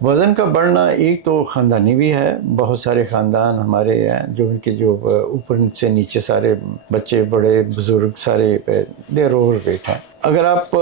وزن کا بڑھنا ایک تو خاندانی بھی ہے، بہت سارے خاندان ہمارے ہیں جو ان کے جو اوپر سے نیچے سارے بچے بڑے بزرگ سارے دیر اوور ویٹ ہیں۔ اگر آپ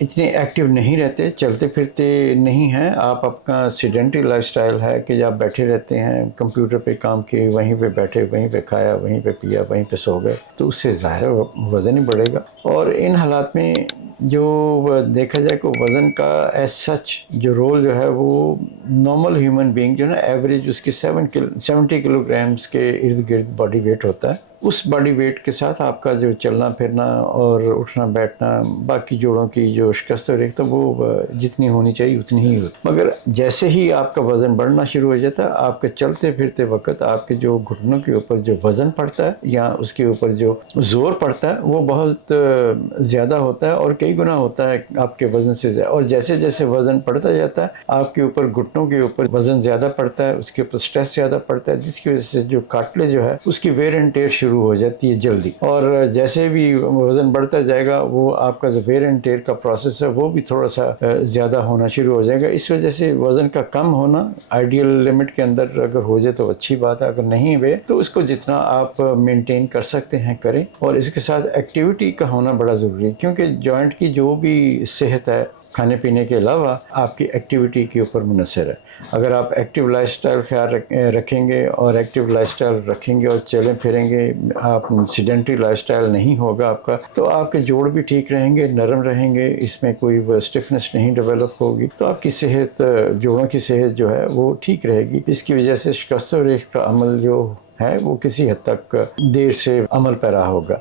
اتنے ایکٹیو نہیں رہتے، چلتے پھرتے نہیں ہیں، آپ اپنا سیڈنٹری لائف سٹائل ہے کہ آپ بیٹھے رہتے ہیں، کمپیوٹر پہ کام کیے، وہیں پہ بیٹھے، وہیں پہ کھایا، وہیں پہ پیا، وہیں پہ سو گئے، تو اس سے ظاہر وزن ہی بڑھے گا۔ اور ان حالات میں جو دیکھا جائے کہ وزن کا ایز سچ جو رول جو ہے وہ نارمل ہیومن بینگ جو ہے نا ایوریج اس کی 70 کلو گرامز کے ارد گرد باڈی ویٹ ہوتا ہے۔ اس باڈی ویٹ کے ساتھ آپ کا جو چلنا پھرنا اور اٹھنا بیٹھنا، باقی جوڑوں کی جو شکست اور ایک تو وہ جتنی ہونی چاہیے اتنی ہی ہوتی، مگر جیسے ہی آپ کا وزن بڑھنا شروع ہو جاتا ہے، آپ کے چلتے پھرتے وقت آپ کے جو گھٹنوں کے اوپر جو وزن پڑتا ہے یا اس کے اوپر جو زور پڑتا ہے وہ بہت زیادہ ہوتا ہے اور کئی گنا ہوتا ہے آپ کے وزن سے زیادہ۔ اور جیسے جیسے وزن پڑتا جاتا ہے آپ کے اوپر گھٹنوں کے اوپر وزن زیادہ پڑتا ہے، اس کے اوپر سٹریس زیادہ پڑتا ہے، جس کی وجہ سے جو کارٹلیج جو ہے اس کی ویئر اینڈ ٹیئر شروع ہو جاتی ہے جلدی، اور جیسے بھی وزن بڑھتا جائے گا وہ آپ کا جو ویئر اینڈ ٹیئر کا پروسیس ہے وہ بھی تھوڑا سا زیادہ ہونا شروع ہو جائے گا۔ اس وجہ سے وزن کا کم ہونا آئیڈیل لمٹ کے اندر اگر ہو جائے تو اچھی بات ہے، اگر نہیں ہوئے تو اس کو جتنا آپ مینٹین کر سکتے ہیں کریں، اور اس کے ساتھ ایکٹیویٹی کا ہونا بڑا ضروری ہے، کیونکہ جوائنٹ کی جو بھی صحت ہے کھانے پینے کے علاوہ آپ کی ایکٹیویٹی کے اوپر منحصر ہے۔ اگر آپ ایکٹیو لائف سٹائل خیال رکھیں گے اور ایکٹیو لائف سٹائل رکھیں گے اور چلیں پھریں گے، آپ سیڈنٹری لائف سٹائل نہیں ہوگا آپ کا، تو آپ کے جوڑ بھی ٹھیک رہیں گے، نرم رہیں گے، اس میں کوئی اسٹفنس نہیں ڈیولپ ہوگی، تو آپ کی صحت، جوڑوں کی صحت جو ہے وہ ٹھیک رہے گی۔ اس کی وجہ سے شکست و ریختہ کا عمل جو ہے وہ کسی حد تک دیر سے عمل پیرا ہوگا۔